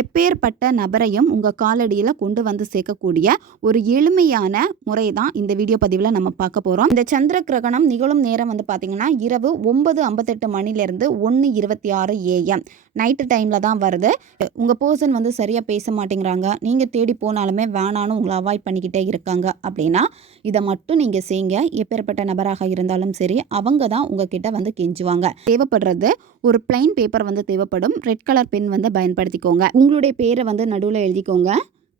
எப்பேற்பட்ட நபரையும் உங்கள் காலடியில் கொண்டு வந்து சேர்க்கக்கூடிய ஒரு எளிமையான முறை தான் இந்த வீடியோ பதிவில் நம்ம பார்க்க போகிறோம். இந்த சந்திர கிரகணம் நிகழும் நேரம் வந்து பார்த்திங்கன்னா இரவு 9:58 மணிலேருந்து 1:26 AM நைட்டு டைமில் தான் வருது. உங்கள் பர்சன் வந்து சரியாக பேச மாட்டேங்கிறாங்க, நீங்கள் தேடி போனாலுமே வேணான்னு உங்களை அவாய்ட் பண்ணிக்கிட்டே இருக்காங்க அப்படின்னா இதை மட்டும் நீங்கள் செய்யுங்க. எப்பேற்பட்ட நபராக இருந்தாலும் சரி அவங்க தான் உங்ககிட்ட வந்து கெஞ்சுவாங்க. தேவைப்படுறது ஒரு பிளைன் பேப்பர் வந்து தேவைப்படும். ரெட் கலர் பென் வந்து பயன்படுத்திக்கோங்க. உங்களுடைய பேரை வந்து நடுவில் எழுதிக்கோங்க.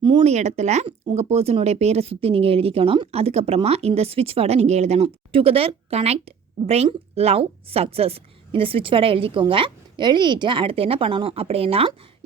3 இடத்துல உங்கள் பர்சனுடைய பேரை சுற்றி நீங்கள் எழுதிக்கணும். அதுக்கப்புறமா இந்த ஸ்விட்ச் வேர்டை நீங்கள் எழுதணும். Together, connect, bring, love, success. இந்த ஸ்விட்ச் வேர்டை எழுதிக்கோங்க. எழுதிட்டு அடுத்து என்ன பண்ணணும் அப்படின்னா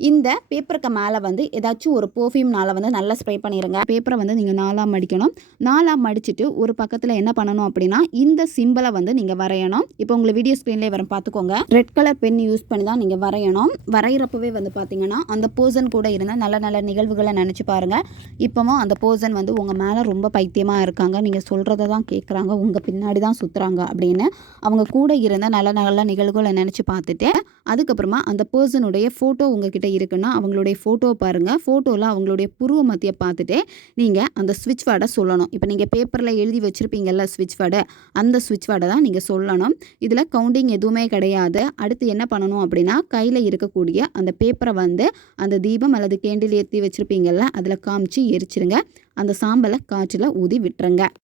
இந்த பேப்பருக்கு மேலே வந்து ஏதாச்சும் ஒரு பர்ஃப்யூம்னால் வந்து நல்லா ஸ்ப்ரே பண்ணிடுங்க. பேப்பரை வந்து நீங்கள் 4ஆக மடிக்கணும். 4ஆக மடிச்சுட்டு ஒரு பக்கத்தில் என்ன பண்ணணும் அப்படின்னா இந்த சிம்பிளை வந்து நீங்கள் வரையணும். இப்போ உங்களை வீடியோ ஸ்க்ரீன்லேயே வர பார்த்துக்கோங்க. ரெட் கலர் பென் யூஸ் பண்ணி தான் நீங்கள் வரையணும். வரைகிறப்பவே வந்து பார்த்தீங்கன்னா அந்த பர்சன் கூட இருந்த நல்ல நல்ல நிகழ்வுகளை நினச்சி பாருங்கள். இப்போவும் அந்த பர்சன் வந்து உங்கள் மேலே ரொம்ப பைத்தியமாக இருக்காங்க, நீங்கள் சொல்கிறத தான் கேட்குறாங்க, உங்கள் பின்னாடி தான் சுற்றுறாங்க அப்படின்னு அவங்க கூட இருந்த நல்ல நல்ல நிகழ்வுகளை நினச்சி பார்த்துட்டு அதுக்கப்புறமா அந்த பர்சனுடைய ஃபோட்டோ உங்ககிட்ட இருக்குன்னா அவங்களுடைய ஃபோட்டோ பாருங்கள். ஃபோட்டோவில் அவங்களுடைய புருவ மத்தியை பார்த்துட்டு நீங்கள் அந்த ஸ்விட்ச் வேர்டை சொல்லணும். இப்போ நீங்கள் பேப்பரில் எழுதி வச்சுருப்பீங்கல்ல ஸ்விட்ச் வேர்டை, அந்த ஸ்விட்ச் வேர்டை தான் நீங்கள் சொல்லணும். இதில் கவுண்டிங் எதுவுமே கிடையாது. அடுத்து என்ன பண்ணணும் அப்படின்னா கையில் இருக்கக்கூடிய அந்த பேப்பரை வந்து அந்த தீபம் அல்லது கேண்டில் ஏற்றி வச்சுருப்பீங்கல்ல அதில் காமிச்சு எரிச்சிருங்க. அந்த சாம்பலை காற்றில் ஊதி விட்டுருங்க.